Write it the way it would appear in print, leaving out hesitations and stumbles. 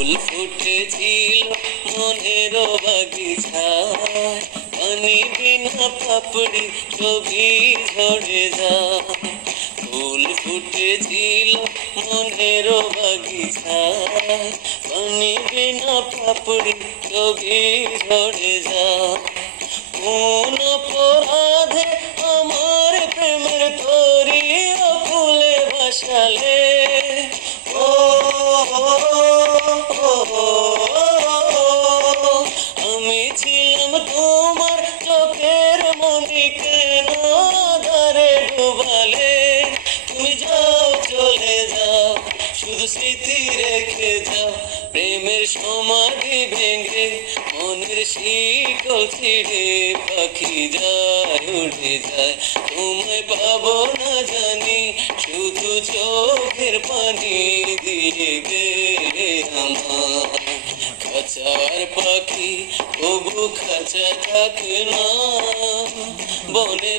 ফুল ফুটেছিল মনের বাগিচায়, পানি বিনা পাপড়ি ছবি ঝরে যায়। ফুল ফুটেছিল মনের বাগিচায়, পানি বিনা পাপড়ি ছবি ঝরে যায়। কোন অপরাধে আমার প্রেমের তরি ফুলে ভাসালে, আমি ছিলাম তোমার চোখের মনি, কেন ধারে ডুবালে? তুমি যাও চলে যাও, শুধু স্মৃতি রেখে যাও। প্রেমের সমাধি ভেঙে মনের শিকল ছিঁড়ে পাখি যায় উড়ে যায়। তোমায় পাবো না জানি, শুধু চোখের পানি দিয়ে গেলে আমার। খাঁচার পাখি তবু খাঁচা থাকে না, বনে